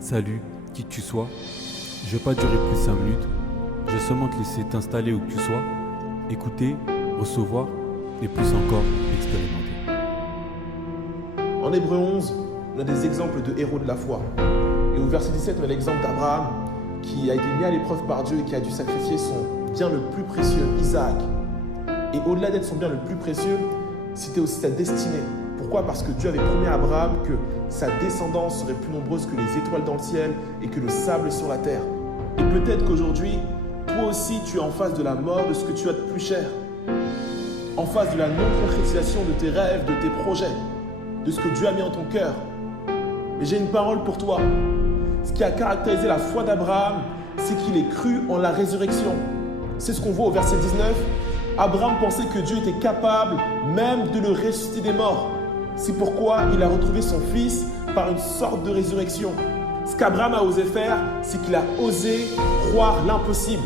Salut, qui que tu sois. Je vais pas durer plus 5 minutes. Je vais seulement te laisser t'installer où que tu sois, écouter, recevoir et plus encore expérimenter. En Hébreux 11, on a des exemples de héros de la foi. Et au verset 17, on a l'exemple d'Abraham qui a été mis à l'épreuve par Dieu et qui a dû sacrifier son bien le plus précieux, Isaac. Et au-delà d'être son bien le plus précieux, c'était aussi sa destinée. Pourquoi ? Parce que Dieu avait promis à Abraham que sa descendance serait plus nombreuse que les étoiles dans le ciel et que le sable sur la terre. Et peut-être qu'aujourd'hui, toi aussi, tu es en face de la mort de ce que tu as de plus cher. En face de la non-concrétisation de tes rêves, de tes projets, de ce que Dieu a mis en ton cœur. Mais j'ai une parole pour toi. Ce qui a caractérisé la foi d'Abraham, c'est qu'il ait cru en la résurrection. C'est ce qu'on voit au verset 19. Abraham pensait que Dieu était capable même de le ressusciter des morts. C'est pourquoi il a retrouvé son fils par une sorte de résurrection. Ce qu'Abraham a osé faire, c'est qu'il a osé croire l'impossible.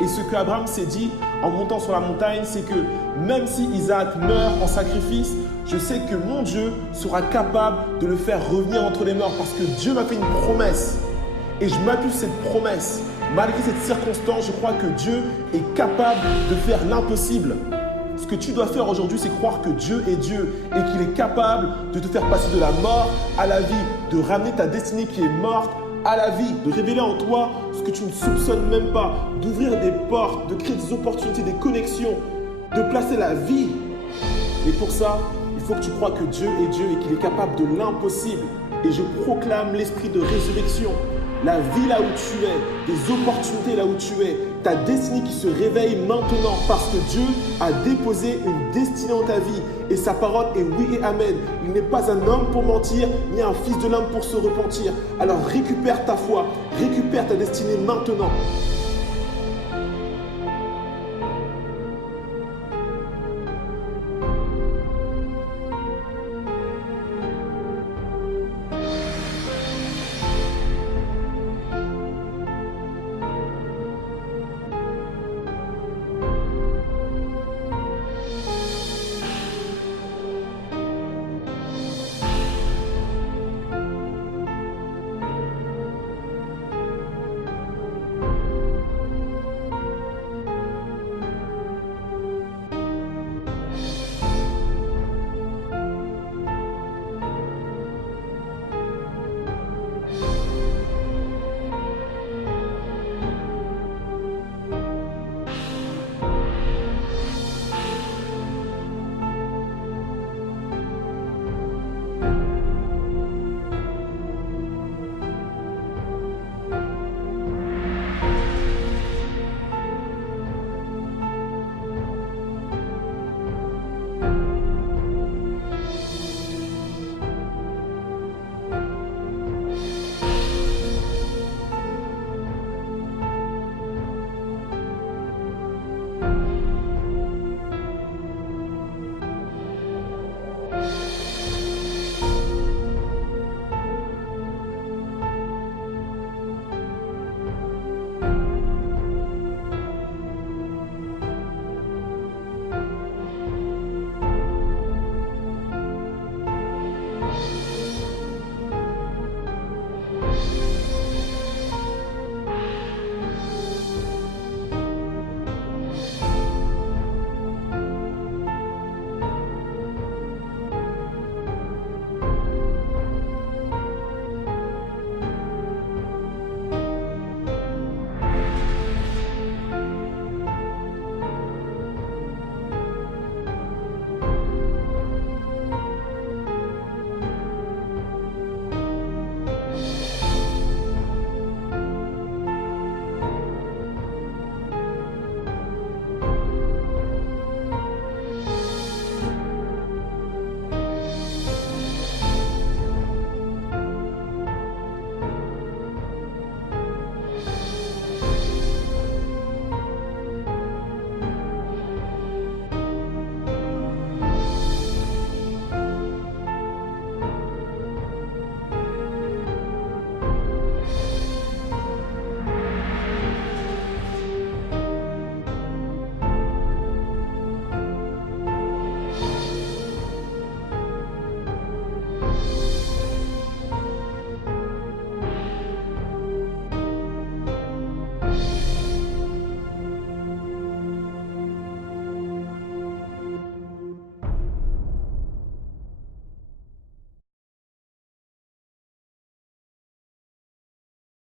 Et ce qu'Abraham s'est dit en montant sur la montagne, c'est que même si Isaac meurt en sacrifice, je sais que mon Dieu sera capable de le faire revenir entre les morts parce que Dieu m'a fait une promesse. Et je m'appuie sur cette promesse. Malgré cette circonstance, je crois que Dieu est capable de faire l'impossible. Ce que tu dois faire aujourd'hui, c'est croire que Dieu est Dieu et qu'il est capable de te faire passer de la mort à la vie, de ramener ta destinée qui est morte à la vie, de révéler en toi ce que tu ne soupçonnes même pas, d'ouvrir des portes, de créer des opportunités, des connexions, de placer la vie. Et pour ça, il faut que tu crois que Dieu est Dieu et qu'il est capable de l'impossible. Et je proclame l'esprit de résurrection. La vie là où tu es, des opportunités là où tu es, ta destinée qui se réveille maintenant parce que Dieu a déposé une destinée en ta vie et sa parole est oui et amen. Il n'est pas un homme pour mentir, ni un fils de l'homme pour se repentir. Alors récupère ta foi, récupère ta destinée maintenant.